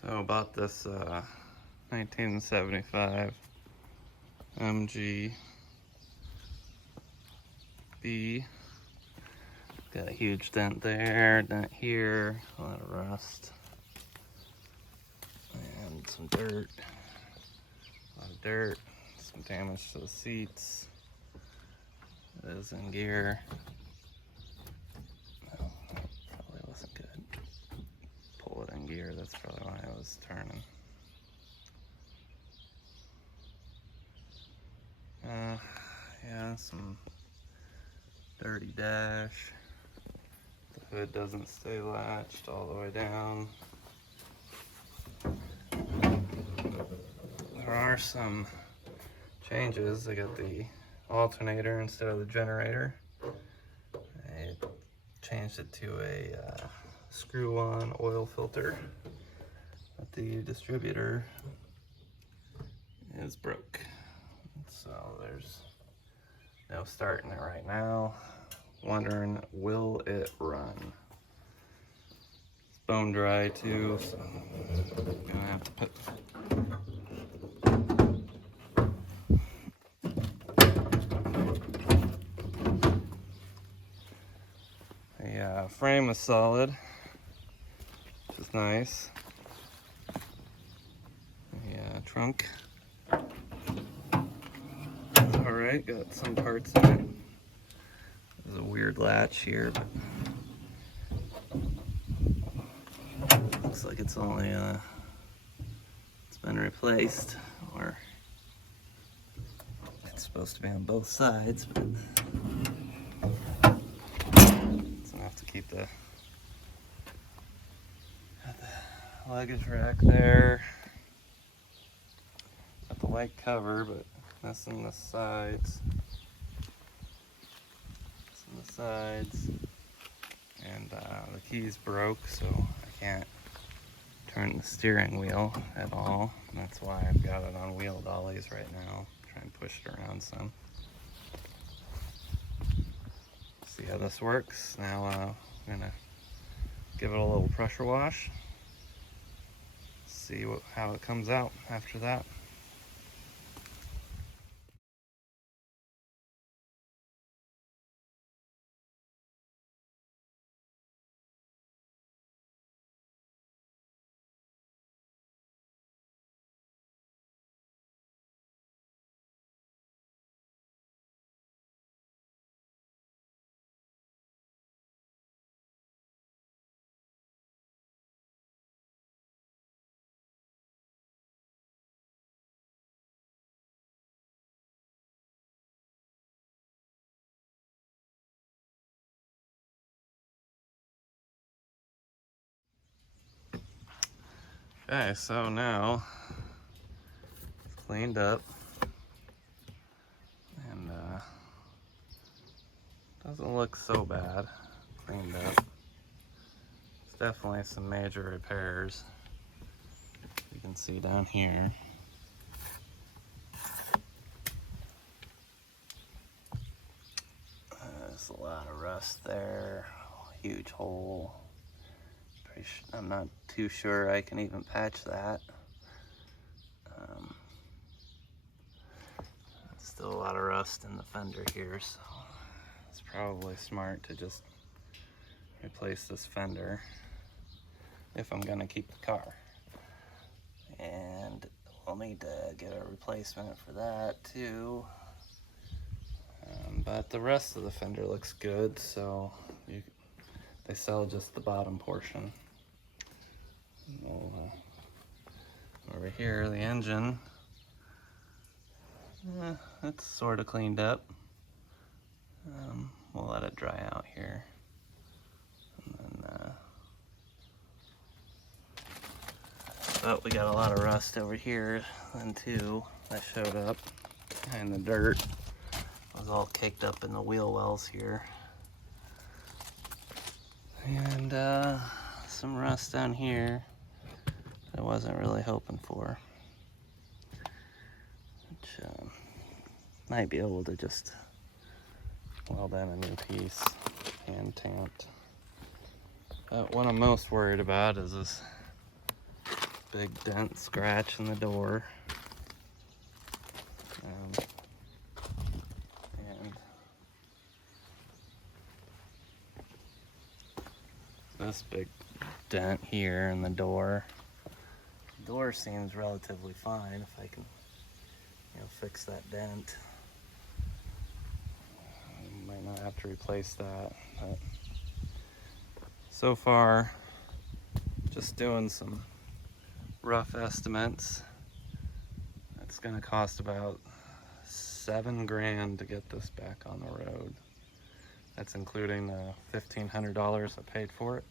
So bought this 1975 MGB. Got a huge dent there, dent here, a lot of rust, and some dirt. A lot of dirt, some damage to the seats. It is in gear. Well, that probably wasn't good. Pull it in gear, that's probably why I was turning. Yeah, some dirty dash. The hood doesn't stay latched all the way down. There are some changes. I got the alternator instead of the generator. I changed it to a screw-on oil filter, but the distributor is broke. So there's no starting it right now. Wondering, will it run? It's bone dry too, so I'm gonna have to put the frame is solid, which is nice. The trunk, alright, got some parts in it. There's a weird latch here, but looks like it's only it's been replaced, or it's supposed to be on both sides, but it's enough to keep the luggage rack there. Got the white cover, but missing the sides. The sides, and the keys broke, so I can't turn the steering wheel at all. And that's why I've got it on wheel dollies right now. Try and push it around some. See how this works. Now I'm gonna give it a little pressure wash. See how it comes out after that. Okay, so now it's cleaned up, and doesn't look so bad. Cleaned up. It's definitely some major repairs. You can see down here. There's a lot of rust there. Huge hole. I'm not too sure I can even patch that. Still a lot of rust in the fender here, so it's probably smart to just replace this fender if I'm gonna keep the car. And we'll need to get a replacement for that too. But the rest of the fender looks good, so they sell just the bottom portion. Over here, the engine, it's sort of cleaned up. We'll let it dry out here. And then, but we got a lot of rust over here then too that showed up, and the dirt was all caked up in the wheel wells here. And some rust down here I wasn't really hoping for. Which might be able to just weld in a new piece, hand tamped. What I'm most worried about is this big dent scratch in the door. And this big dent here in the door. The door seems relatively fine if I can, fix that dent. I might not have to replace that, but so far, just doing some rough estimates. It's gonna cost about $7 grand to get this back on the road. That's including the $1,500 I paid for it.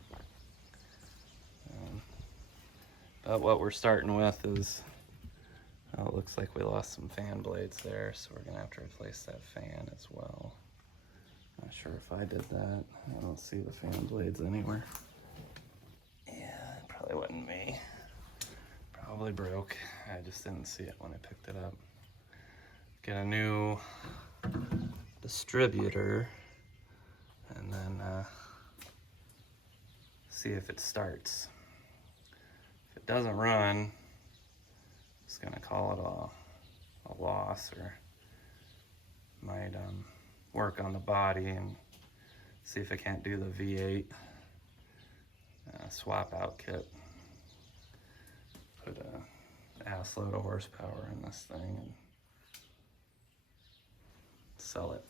But what we're starting with is, it looks like we lost some fan blades there, so we're gonna have to replace that fan as well. Not sure if I did that. I don't see the fan blades anywhere. Yeah, it probably wasn't me. Probably broke. I just didn't see it when I picked it up. Get a new distributor and then see if it starts. If it doesn't run, it's gonna call it a loss, or might work on the body and see if I can't do the V8 swap out kit. Put a ass load of horsepower in this thing and sell it.